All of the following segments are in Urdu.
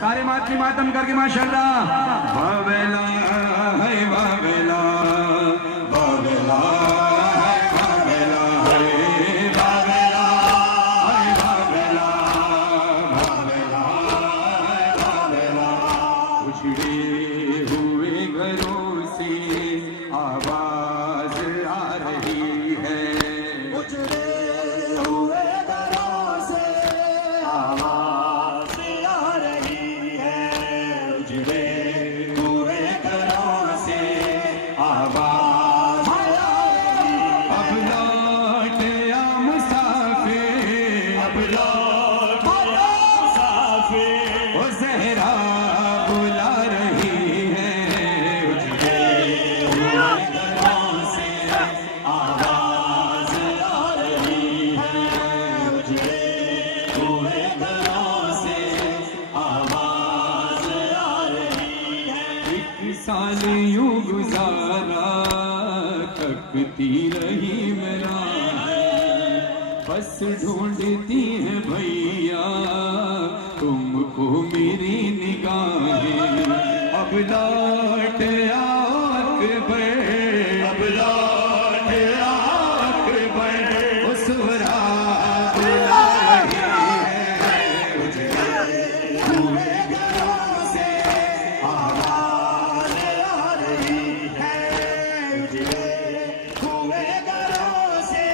سارے ماتمی ماتم کر کے ماشاءاللہ واویلا ہے واویلا واویلا ہے واویلا ہے واویلا ہے واویلا واویلا ہے واویلا اجڑے ہوئے گھروں سے آواز آ رہی ہے اجڑے ہوئے گھروں سے آواز آ رہی ہے اجڑے ہوئے گھروں سے آواز آ رہی ہے اب لوٹ یا مسافر اب لوٹ یا مسافر وہ زہرا بلا رہی ہے اجڑے ہوئے گھروں سے آواز آ رہی ہے اجڑے ہوئے گھروں سے آواز آ رہی ہے ایک سال یوں گزارا تکتی رہی میرا بس ڈھونڈتی ہے بھیا تم کو میری نگاہیں اب لوٹ آؤ اکبر اب لوٹ آؤ اکبر اس ورا بلا رہی ہے اجڑے ہوئے گھروں سے آواز آ رہی ہے اجڑے ہوئے گھروں سے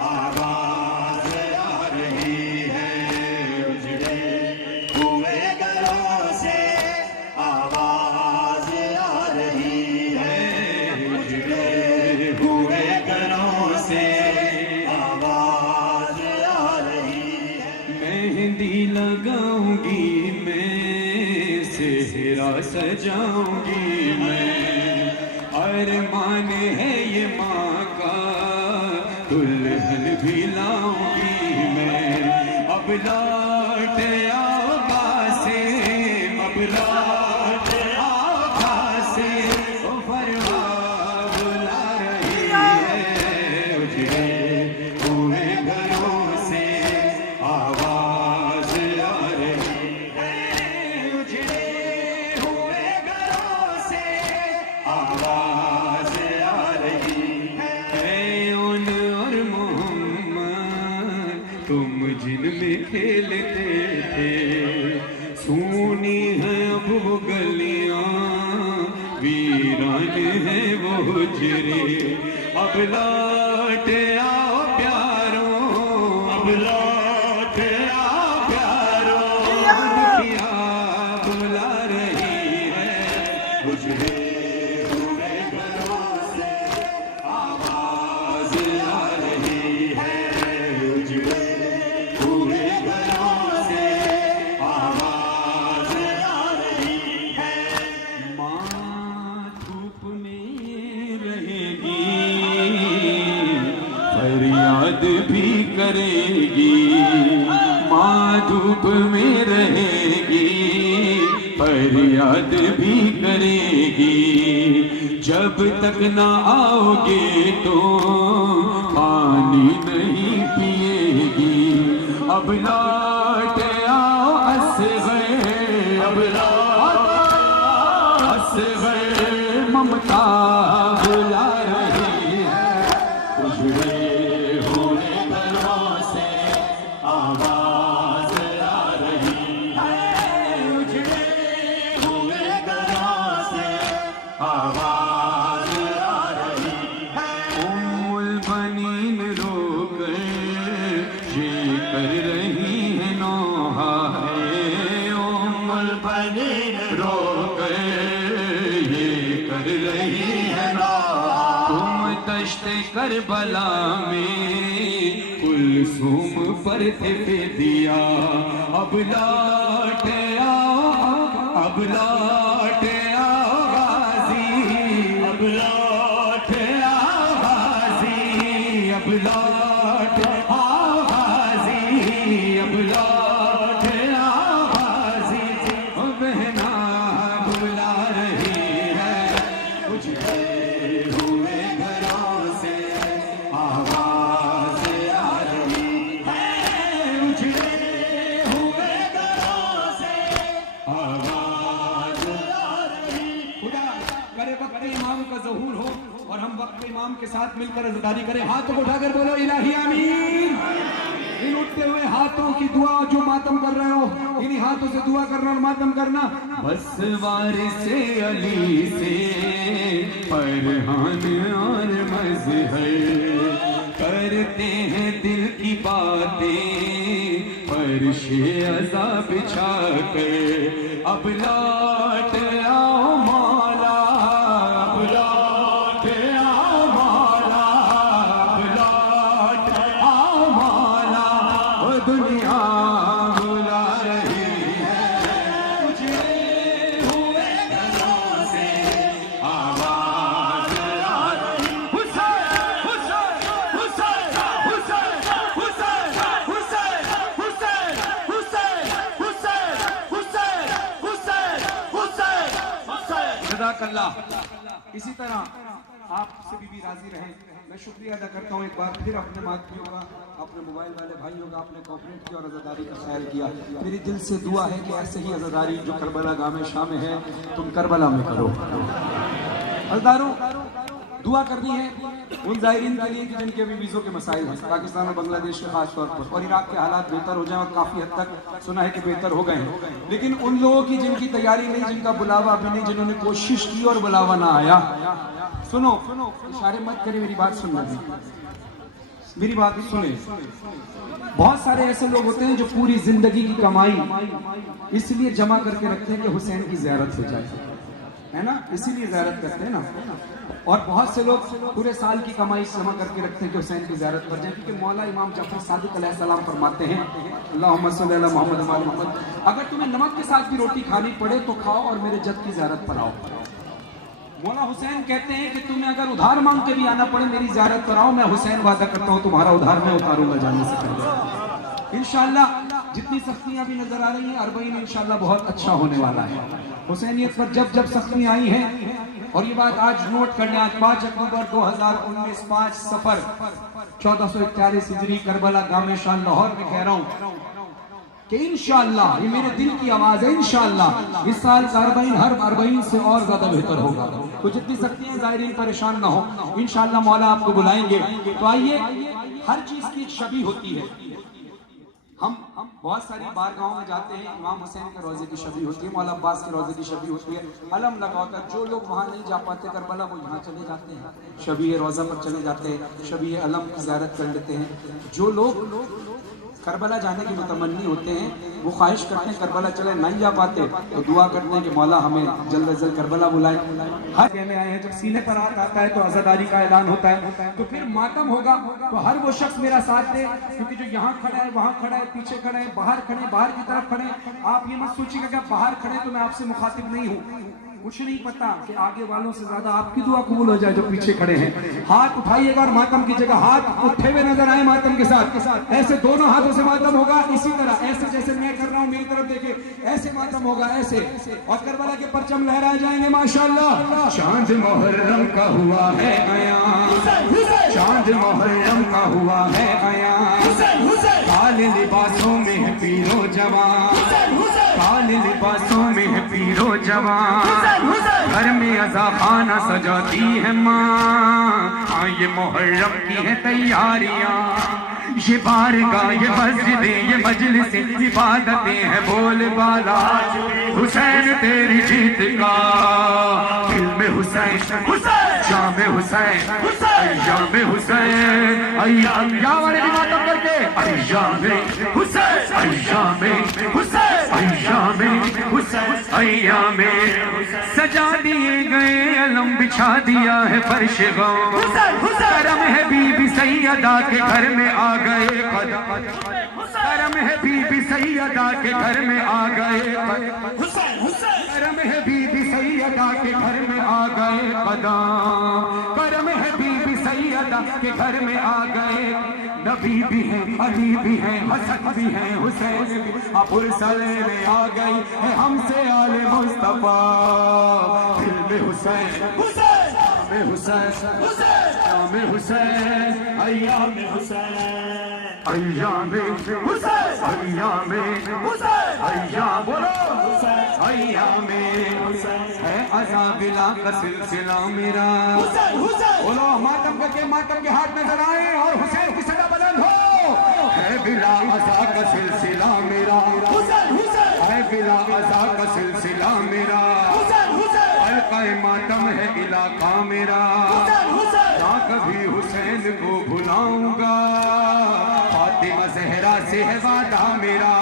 آواز آ رہی ہے اجڑے ہوئے گھروں سے آواز آ رہی ہے اجڑے ہوئے گھروں سے آواز آ رہی ہے مہندی لگاؤں گی میں صحرا سجاؤں گی میں ارمان ہے یہ ماں کا دلہن بھی لاؤں گی میں اب لوٹ آؤ قاسم اب لوٹ آؤ قاسم وہ فروا بلا رہی ہے اجڑے ہوئے گھروں سے آواز آ رہی ہے اجڑے ہوئے گھروں سے آواز آ رہی ہے اون اور محمد تم جن میں کھیلتے تھے سونی ہے اب وہ گلیاں ویران ہے وہ حجرے اب لوٹ آؤ پیاروں اب لوٹ آؤ پیاروں کیا بلا رہی ہے اجڑے ہوئے گھروں سے آواز آ رہی ہے اجڑے ہوئے گھروں سے آواز آ رہی ہے ماں دھوپ میں رہے گی فریاد بھی کرے گی ماں دھوپ میں رہے گی فریاد بھی کرے گی جب تک نہ آؤ گے تو پانی نہیں پیے گی اب لوٹ آؤ اصغر اب لوٹ اصغر ممتا بلا رہی ہے اجڑے ہوئے گھروں سے آواز آ رہی ہے اجڑے ہوئے گھروں سے آواز آ رہی ہے ام البنین رو کر یہ کر رہی ہے نوحہ ام البنین رو کر یہ کر رہی ہے نوحہ تم دشت کربلا میں کلثوم پر تھے دیا اب لوٹ آؤ اب لوٹ آؤ غازی اب لوٹ آؤ غازی اب لوٹ آؤ غازی اب لوٹ آؤ غازی او بہنا بلا رہی ہے اجڑے ہوئے گھروں سے آواز آ رہی ہے اجڑے ہوئے گھروں سے کے ساتھ مل کر عزاداری کریں. ہاتھوں کو اٹھا کر بولو الہی آمین. ان اٹھتے ہوئے ہاتھوں کی دعا جو ماتم کر رہے ہو انہی ہاتھوں سے دعا کرنا اور ماتم کرنا. بس وارث علی سے فرحان اور مظہر کرتے ہیں دل کی باتیں فرش عزا بچھا کر. اب لوٹ آؤ مولا, اب لوٹ آؤ مولا, اب لوٹ آؤ مولا. وہ دنیا بلا رہی ہے اجڑے ہوئے گھروں سے آواز آ رہی. حسین حسین حسین حسین حسین حسین حسین حسین حسین حسین حسین حسین. جزاک اللہ. اسی طرح آپ سے بھی راضی رہیں. میں شکریہ ادا کرتا ہوں ایک بار پھر اپنے ماتھیوں کا, اپنے موبائل والے بھائیوں کا. آپ نے کوپریٹ کیا اور عزاداری کا خیال کیا. میری دل سے دعا ہے کہ ایسے ہی عزاداری جو کربلا گاہ میں شام ہے تم کربلا میں کرو. عزاداروں دعا کرنی ہے ان زائرین کے لیے جن کے ابھی ویزوں کے مسائل ہیں پاکستان اور بنگلہ دیش کے خاص طور پر, اور عراق کے حالات بہتر ہو جائیں اور کافی حد تک سنا ہے کہ بہتر ہو گئے ہیں. لیکن ان لوگوں کی جن کی تیاری نہیں, جن کا بلاوا ابھی نہیں, جنہوں نے کوشش کی اور بلاوا نہ آیا, سنو اشارے مت کریں, میری بات سننا بھی, میری بات سنیں. بہت سارے ایسے لوگ ہوتے ہیں جو پوری زندگی کی کمائی اس لیے جمع کر کے رکھتے ہیں کہ حسین کی زیارت ہو جائے, ہے نا, اسی لیے زیارت کرتے ہیں نا. اور بہت سے لوگ پورے سال کی کمائی جمع کر کے رکھتے ہیں کہ حسین کی زیارت پر جائیں, کیونکہ مولا امام جعفر صادق علیہ السلام فرماتے ہیں اللہم صلی علی محمد و آل محمد, اگر تمہیں نمک کے ساتھ بھی روٹی کھانی پڑے تو کھاؤ اور میرے جد کی زیارت پر آؤ. مولا حسین کہتے ہیں کہ تمہیں اگر ادھار مانگ کے بھی آنا پڑے میری زیارت پر آؤ, میں حسین وعدہ کرتا ہوں تمہارا ادھار میں اتاروں گا جانے سے پہلے انشاءاللہ. جتنی سختیاں بھی نظر آ رہی ہیں اربعین انشاءاللہ بہت اچھا ہونے والا ہے. حسینیت پر جب جب سختیاں آئی ہیں, اور یہ بات آج نوٹ کر لیں, آج 5 اکتوبر 2019 5 صفر 1441 ہجری کربلا گاہ شان لاہور میں کہہ رہا ہوں کہ انشاءاللہ, یہ میرے دل کی آواز ہے, انشاءاللہ اس سال کا اربعین ہر اربعین سے اور زیادہ بہتر ہوگا. تو جتنی سختیاں زائرین پریشان نہ ہو, انشاءاللہ مولا آپ کو بلائیں گے. تو آئیے, ہر چیز کی ایک شبیہ ہوتی ہے. ہم بہت ساری بارگاہوں میں جاتے ہیں, امام حسین کے روضے کی شبیہ ہوتی ہے, مولا عباس کے روضے کی شبیہ ہوتی ہے, علم لگا کر. جو لوگ وہاں نہیں جا پاتے کربلا وہ یہاں چلے جاتے ہیں, شبیہ روضہ پر چلے جاتے ہیں, شبیہ علم کی زیارت کر لیتے ہیں. جو لوگ کربلا جانے کے متمنی ہوتے ہیں وہ خواہش کرتے ہیں کربلا چلے, نہیں جا پاتے تو دعا کرتے ہیں کہ مولا ہمیں جلد از جلد کربلا بلائے. ہر کہنے آئے ہیں جب سینے پر ہاتھ آتا ہے تو عزاداری کا اعلان ہوتا ہے, تو پھر ماتم ہوگا تو ہر وہ شخص میرا ساتھ دے, کیونکہ جو یہاں کھڑا ہے وہاں کھڑا ہے, پیچھے کھڑے ہیں, باہر کھڑے ہیں, باہر کی طرف کھڑے ہیں. آپ یہ مت سوچیے گا کہ باہر کھڑے تو میں آپ سے مخاطب نہیں ہوں, کچھ نہیں پتا کہ آگے والوں سے زیادہ آپ کی دعا قبول ہو جائے جو پیچھے کھڑے ہیں. ہاتھ اٹھائیے گا اور ماتم کی جگہ ہاتھ اٹھے ہوئے نظر آئے ماتم کے ساتھ, ایسے دونوں ہاتھوں سے ماتم ہوگا. اسی طرح ایسے جیسے میں کر رہا ہوں میری طرف دیکھیں, ایسے ماتم ہوگا ایسے, اور کربلا کے پرچم لہرائے جائیں گے ماشاءاللہ. چاند محرم کا ہوا ہے عیاں, چاند محرم کا ہوا ہے عیاں, کالے لباسوں میں ہے پیر و جوان, کالے لباسوں میں ہے پیر و جوان, گھر میں عزا خانہ سجاتی ہے ماں, یہ محرم کی ہے تیاریاں, یہ بارگاہ یہ مسجدیں یہ مجلس عبادتیں ہیں بول بالا. حسین تیری جیت کا دل میں حسین, جام حسین, ایام حسین, یا والے بھی ماتم کر کے ایام حسین, ایام حسین, ایام حسین, ایام سجا دیے گئے علم بچھا دیا ہے فرش غم, کرم ہے بی بی سیدہ کے گھر میں آ گئے قدم, کرم ہے بی بی سیدہ کے گھر میں آ گئے قدم, کرم ہے بی بی سیدہ کے گھر میں آ گئے قدم, کرم ہے بی بی سیدہ کے گھر میں آ گئے. نبی بھی ہیں, علی بھی ہیں, حسن بھی ہیں, حسین بھی, اب السلے میں آ گئی ہے ہم سے آل مصطفیٰ. دل میں حسین, حسین حسین حسین, ایام حسین, ایام حسین, ایام حسین, ایام بولو ایام حسین, ہے عذاب بلا کا سلسلہ میرا بولو ماتم کر کے ماتم کے ہاتھ نظر آئے اور حسین کی صدا بلند ہو ہے بلا عزا کا سلسلہ میرا ہے بلا عزا کا سلسلہ میرا حلقہ ماتم ہے علاقہ میرا نہ کبھی حسین کو بھلاؤں گا فاطمہ زہرا سے ہے وعدہ میرا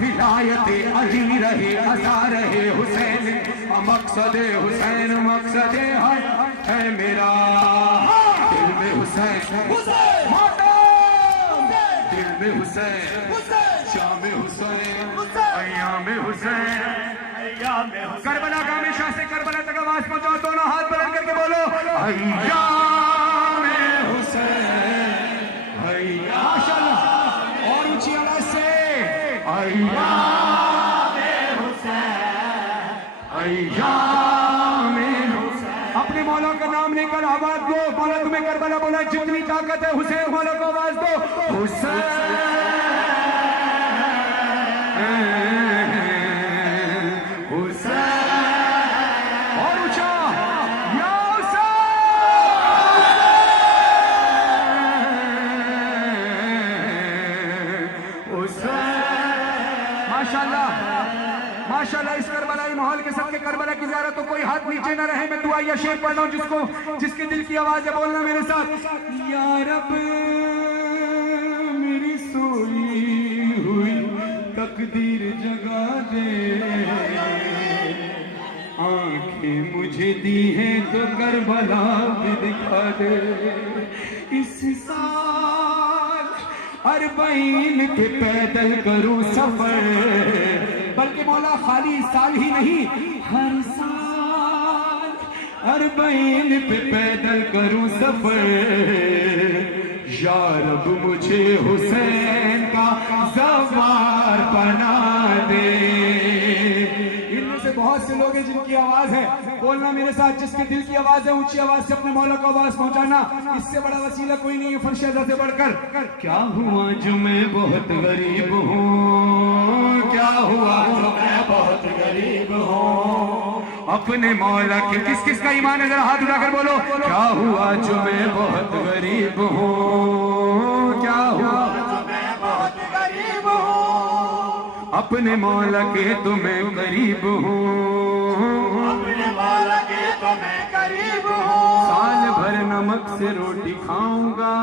ولایت علی رہے عزا رہے حسین مقصد حسین مقصد حق ہے میرا دل میں حسین دل میں حسین شام حسین ایام حسین کربلا کا ہمیشہ سے کربلا تک آواز پہنچاؤ دونوں ہاتھ بلند کر کے بولو ایام حسین ماشاءاللہ اور اونچی آواز سے ایام حسین ایام حسین اپنے مولا کا نام لے کر آواز دو مولا تمہیں کربلا بولا جتنی طاقت ہے حسین مولا کو آواز دو حسین ماشاءاللہ اس کربلائی ماحول کے ساتھ کربلا کی زیارت تو کوئی ہاتھ نیچے نہ رہے میں دعا یا شعر پڑھ رہا ہوں جس کے دل کی آواز ہے بولنا میرے ساتھ یا رب میری سوئی ہوئی تقدیر جگا دے آنکھیں مجھے دی ہیں تو کربلا بھی دکھا دے اس سال اربعین کے پیدل کروں سفر بلکہ مولا خالی سال ہی نہیں ہر سال اربعین پہ پیدل کروں سفر یا رب مجھے حسین کا زوار بنا دے ان میں سے بہت سے لوگ ہیں جن کی آواز ہے بولنا میرے ساتھ جس کے دل کی آواز ہے اونچی آواز سے اپنے مولا کو آواز پہنچانا اس سے بڑا وسیلہ کوئی نہیں ہے فرش عزا سے بڑھ کر کیا ہوا جو میں بہت غریب ہوں کیا ہوا جو میں بہت غریب ہوں اپنے مولا کے کس کس کا ایمان ہے ذرا ہاتھ اٹھا کر بولو کیا ہوا جو میں بہت غریب ہوں کیا ہوا جو میں بہت غریب ہوں اپنے مولا کے تو میں قریب ہوں اپنے مولا کے تو میں قریب ہوں سال بھر نمک سے روٹی کھاؤں گا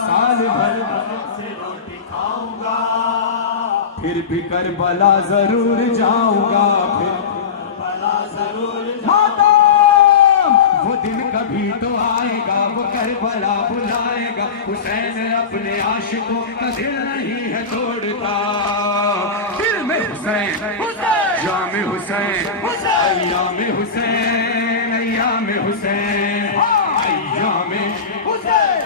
سال بھر نمک سے روٹی کھاؤں گا پھر بھی کربلا ضرور جاؤں گا پھر کربلا ضرور جاؤں گا وہ دن کبھی تو آئے گا وہ کربلا بلائے گا حسین اپنے عاشقوں کا دل نہیں ہے توڑتا دل میں حسین جام حسین ایام حسین ایام حسین ایام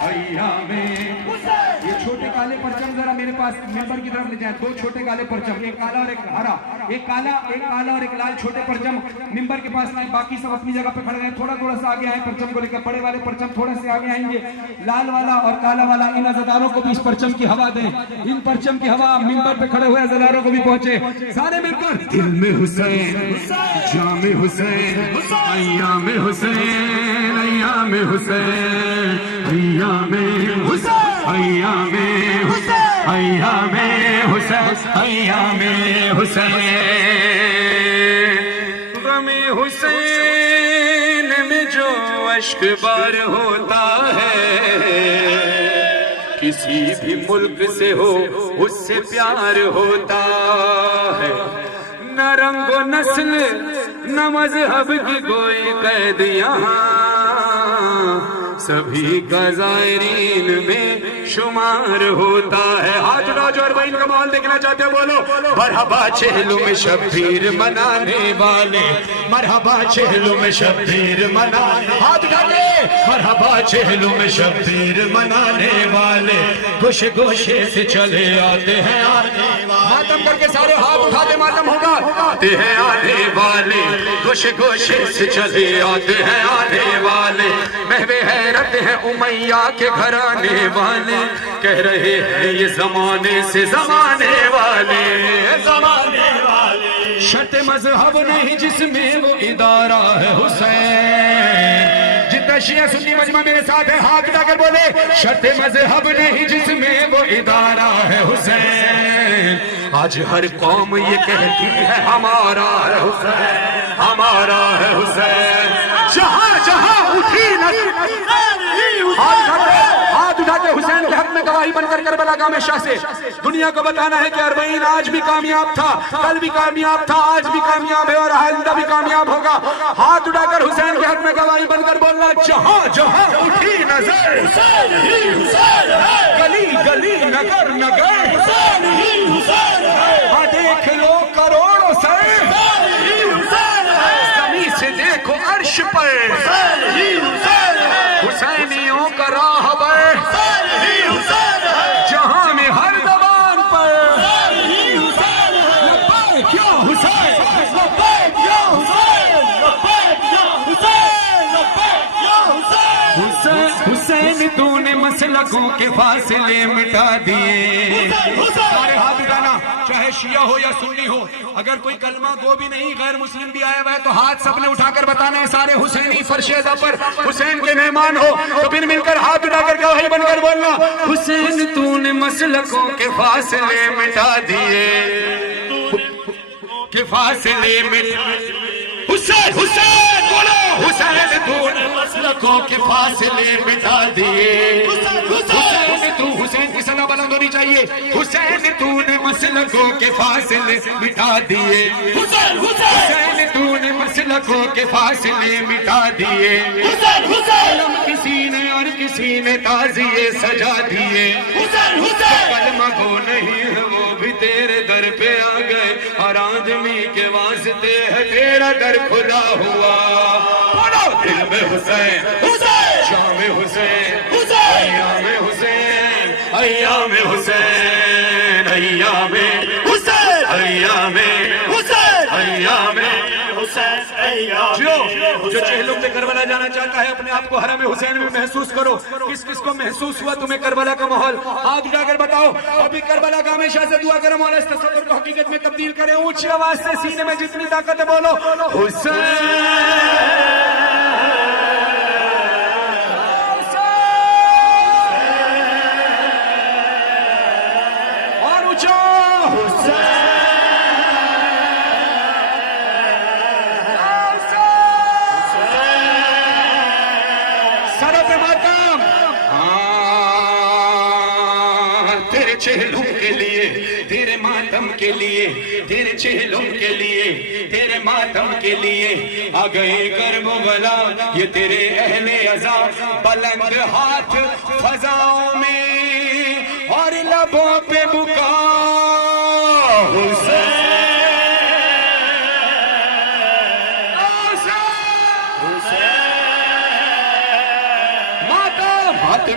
ایام یہ چھوٹے کالے پرچم ذرا میرے پاس ممبر کی طرف لے جائیں دو چھوٹے کالے پرچم ایک کالا اور ایک ہرا ایک کالا اور ایک لال چھوٹے پرچم ممبر کے پاس لائیں باقی سب اپنی جگہ پہ کھڑے ہیں تھوڑا سا آگے آئیں پرچم کو لے کر بڑے والے پرچم تھوڑے سے آگے آئیں گے لال والا اور کالا والا ان عزاداروں کو بھی اس پرچم کی ہوا دیں ان پرچم کی ہوا ممبر پہ کھڑے ہوئے عزاداروں کو بھی پہنچے سارے مل کر دل میں حسین جام حسین ایام حسین ایام حسین ایام حسین ایام حسین ایام حسین ایام حسین غم حسین میں جو اشک بار ہوتا ہے کسی بھی ملک سے ہو اس سے پیار ہوتا ہے نہ رنگ و نسل نہ مذہب کی کوئی قید یہاں سبھی کا زائرین میں شمار ہوتا ہے ہاتھ اٹھاؤ جو اربعین کا ماحول دیکھنا چاہتے ہو بولو مرحبا چہلوں میں شبیر منانے والے مرحبا چہلوں میں شبیر منانے ہاتھ اٹھا کے مرحبا چہلوں میں شبیر منانے والے گوشے گوشے سے چلے آتے ہیں ماتم کر کے سارے ہاتھ اٹھا دے ماتم ہوگا آتے ہیں آنے والے گوشے گوشے سے چلے آتے ہیں آنے والے محو حیرت ہے امیہ کے گھرانے والے کہہ رہے ہیں یہ زمانے سے زمانے والے شرط مذہب نہیں جس میں وہ ادارہ ہے حسین. جتنا شیعہ سنی مجمع میرے ساتھ ہے ہاتھ اٹھا کر بولے شرط مذہب نہیں جس میں وہ ادارہ ہے حسین. آج ہر قوم یہ کہتی ہے ہمارا ہے حسین, ہمارا ہے حسین. جہاں جہاں اٹھی ہاتھ اٹھا کے حسین کے حق میں گواہی بن کر کربلا گاہ میں شاہ سے دنیا کو بتانا ہے کہ اربعین آج بھی کامیاب تھا, کل بھی کامیاب تھا, آج بھی کامیاب ہے اور آئندہ بھی کامیاب ہوگا. ہاتھ اٹھا کر حسین کے حق میں گواہی بن کر بولنا جہاں جہاں اٹھی نظر حسین ہی حسین ہے, گلی گلی نگر نگر حسین ہی حسین ہے. ہاں دیکھ لو کروڑوں سے حسین ہی حسین ہے, زمین سے دیکھو عرش پر حسین ہی حسین ہے, حسینیوں کا راہبر حسین ہی حسین ہے, جہاں میں ہر زبان پر حسین ہی حسین ہے. لبیک یا حسین, لبیک یا حسین, لبیک یا حسین, لبیک یا حسین. حسین تو نے مسلکوں کے فاصلے مٹا دیے. سارے ہاتھ اٹھانا چاہے شیعہ ہو یا سنی ہو, اگر کوئی کلمہ گو بھی نہیں غیر مسلم بھی آیا ہوا ہے تو ہاتھ سب نے اٹھا کر بتانا ہے سارے حسینی فرش ازا پر حسین کے مہمان ہو تو پھر مل کر ہاتھ اٹھا کر گواہی بن کر بولنا حسین تو نے مسلکوں کے فاصلے مٹا دیے, کے فاصلے مٹا. حسین حسین بولو حسین تو نے مسلکوں کے فاصلے مٹا دیے. حسین تو حسین کی صدا بلند ہونی چاہیے. حسین تو نے مسلکوں کے فاصلے مٹا دیے. حسین تو نے مسلکوں کے فاصلے مٹا دیے. علم کسی نے اور کسی نے تعزیے سجا دیے. کلمہ گو نہیں ہے وہ بھی تیرے در پہ آ گئے, ہر آدمی کے واسطے ہے تیرا در کھلا ہوا. دل میں حسین, شام حسین, ایام حسین, ایام حسین, ایام حسین, ایام حسین, ایام حسین. جو چہلوں پہ کربلا جانا چاہتا ہے اپنے آپ کو حرم حسین میں محسوس کرو. کس کس کو محسوس ہوا تمہیں کربلا کا ماحول؟ ہاتھ اٹھا کر بتاؤ. ابھی کربلا کا ہمیشہ سے دعا کرو مولا اس تصور کو حقیقت میں تبدیل کرے. اونچی آواز سے سینے میں جتنی طاقت ہے بولو حسین. چہلوں کے لیے, تیرے ماتم کے لیے, تیرے چہلوں کے لیے, تیرے ماتم کے لیے آ گئے کرب و بلا یہ تیرے اہل عزا. بلند ہاتھ فضاؤں میں اور لبوں پہ بکا حسین.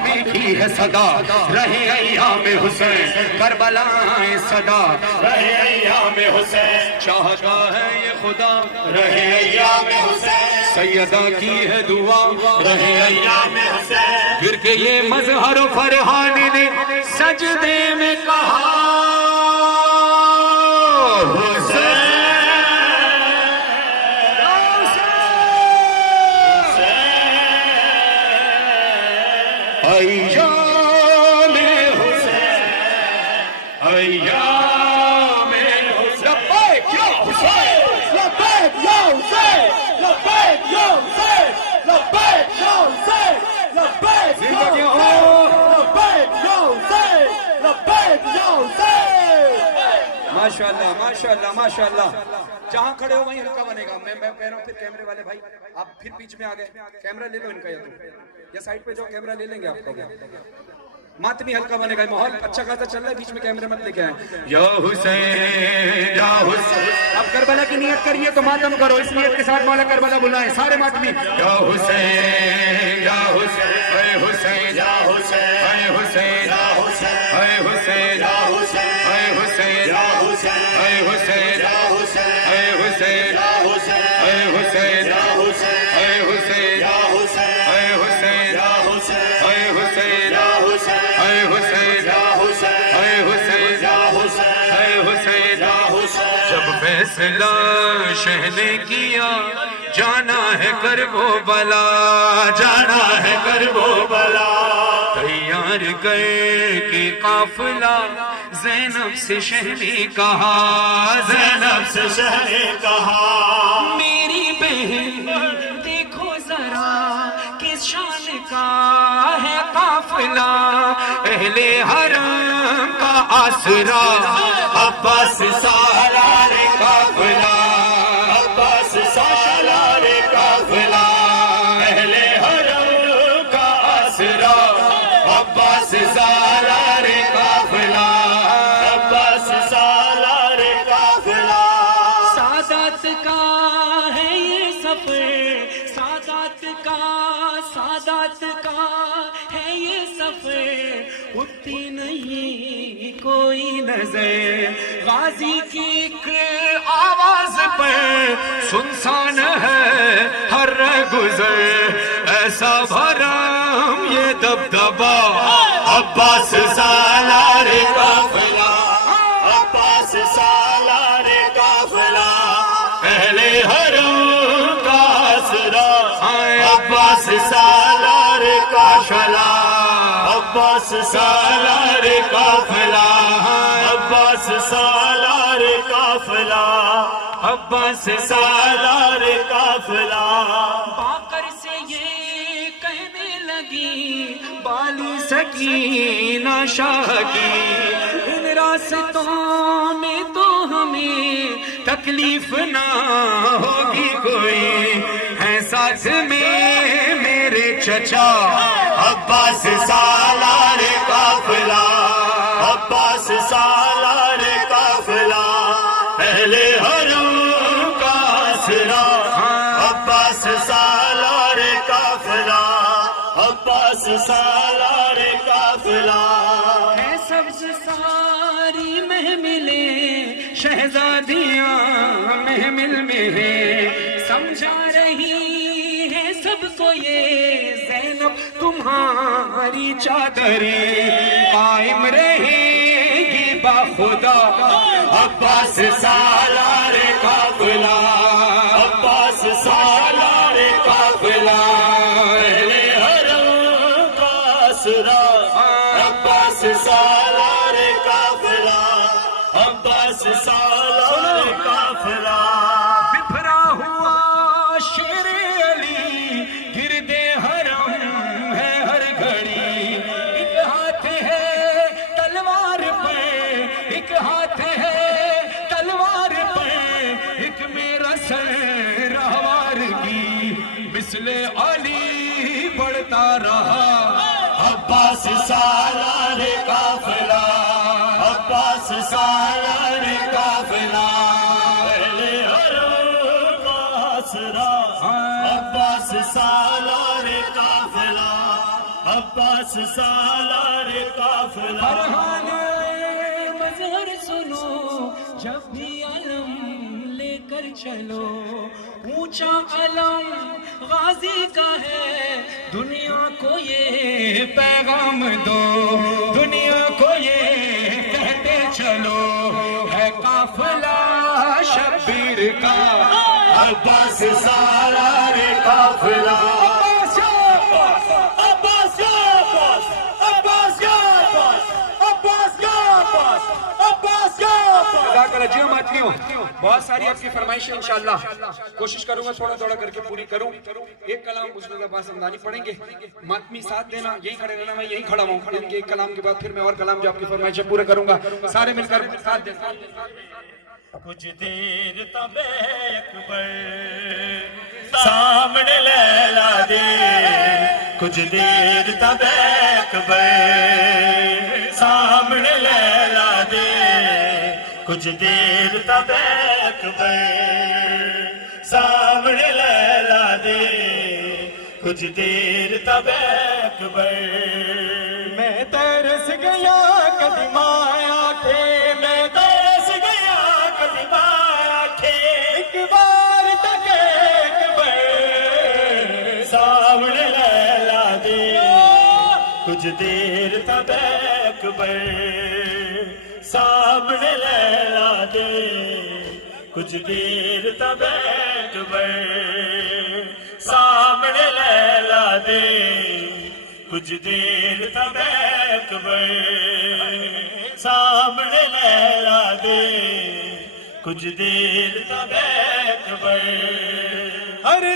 میٹھی ہے صدا رہے ایام حسین, کربلائیں صدا رہے ایام حسین. چاہتا ہے یہ خدا رہے ایام حسین, سیدہ کی ہے دعا رہے ایام حسین. پھر کہ یہ مظہر و فرحان نے سجدے میں کہا حسین. ایام حسین, ایام حسین, لبیک یا حسین, لبیک یا حسین, لبیک یا حسین, لبیک یا حسین, لبیک یا حسین, لبیک یا حسین. ماشاءاللہ ماشاءاللہ ماشاءاللہ. جہاں کھڑے ہو وہیں ہلکا بنے گا. میں پہنوں پھر کیمرے والے بھائی آپ پھر بیچ میں آ گئے, کیمرہ لے لو ان کا یا سائٹ پہ جو کیمرہ لے لیں گے آپ کو. ماتمی ہلکا بنے گا, ماحول اچھا خاصا چل رہا ہے, بیچ میں کیمرے مت لے کے آئیں. یا حسین یا حسین. اب کربلا کی نیت کریے تو ماتم کرو, اس نیت کے ساتھ مولا کربلا بلائیں سارے ماتمی. یا حسین یا حسین, اے حسین یا حسین, اے حسین یا حسین, اے حسین یا حسین, اے حسین یا حسین, اے حسین یا حسین, اے حسین یا حسین, اے حسین یا حسین, اے حسین یا حسین, اے حسین یا حسین, اے حسین یا حسین, اے حسین یا حسین, اے حسین یا حسین, اے حسین یا حسین. جب فیصلہ شہ نے کیا جانا ہے کربلا جانا ہے کربلا تیار کر کے قافلہ زینب سے شہ نے کہا زینب سے شہ نے کہا میری بہن دیکھو ذرا کس شان کا ہے قافلہ اہل حرم کا آسرا عباس سالار قافلہ عباس سالار قافلہ اہل حرم کا آسرا عباس سالار قافلہ عباس سالار قافلہ سادات کا ہے یہ سفر سادات کا ہے یہ سفر اٹھتی نہیں کوئی نظر غازی کی ایک آواز پر سنسان ہے ہر گزر ایسا بھرم یہ دبدبا عباس سالار قافلہ عباس سالار قافلہ اہل حرم کا آسرا عباس سالار قافلہ عباس سالار قافلہ عباس سالار قافلہ عباس سالار قافلہ باقر سے یہ کہنے لگی بالی سکینہ شاہ کی ان راستوں میں تو ہمیں تکلیف نہ ہوگی کوئی ہے ساتھ میں میرے چچا عباس سالار قافلہ عباس سالار قافلہ اہل حرم کا آسرا عباس سالار قافلہ عباس سالار قافلہ ہے سبز ساری محملیں شہزادیاں محمل میں ہے سمجھا رہی ہے سب کو یہ زینب تمہاری چادریں قائم رہے گی باخدا عباس سالار قافلہ عباس سالار قافلہ اہل حرم کا آسرا عباس سالار قافلہ عباس سالار قافلہ بپھرا ہوا شیر علی گردے حرم ہے ہر گھڑی ایک ہاتھ ہے تلوار پر ایک ہاتھ ہے تلوار پر ایک میرا سر رہوار کی مثل علی بڑھتا رہا عباس سالار قافلہ عباس سالار قافلہ اہل حرم کا آسرا عباس سالار قافلہ عباس سالار قافلہ فرحان مظہر سنو جب بھی علم لے کر چلو اونچا علم غازی کا ہے دنیا کو یہ پیغام دو دنیا کو یہ کہتے چلو ہے قافلہ شبیر کا عباس سالار قافلہ بہت ساری آپ کی فرمائشیں انشاءاللہ کوشش کروں گا تھوڑا تھوڑا کر کے پوری کروں ایک کلام مسند عباس حمدانی پڑھیں گے ماتمی ساتھ دینا یہی کھڑے رہنا میں یہی کھڑا ہوں ان کے ایک کلام کے بعد پھر میں اور کلام جو آپ کی فرمائشیں پورے کروں گا سارے مل کر ساتھ دیں کچھ دیر تب اکبر سامنے لیلا دے کچھ دیر تب اکبر سامنے لیلا دے کچھ دیر تب اکبر سامنے لیلا دے کچھ دیر تب اکبر میں ترس گیا قدم آیا تھے میں ترس گیا قدم آیا تھے ایک بار تک اکبر سامنے لیلا دے کچھ دیر تب اکبر سامنے لیلا دے ਕੁਝ ਦੇਰ ਤਾਂ ਬੈਠ ਬੈ ਸਾਹਮਣੇ ਲੈਲਾ ਦੇ ਕੁਝ ਦੇਰ ਤਾਂ ਬੈਠ ਬੈ ਸਾਹਮਣੇ ਲੈਲਾ ਦੇ ਕੁਝ ਦੇਰ ਤਾਂ ਬੈਠ ਬੈ ਹਰ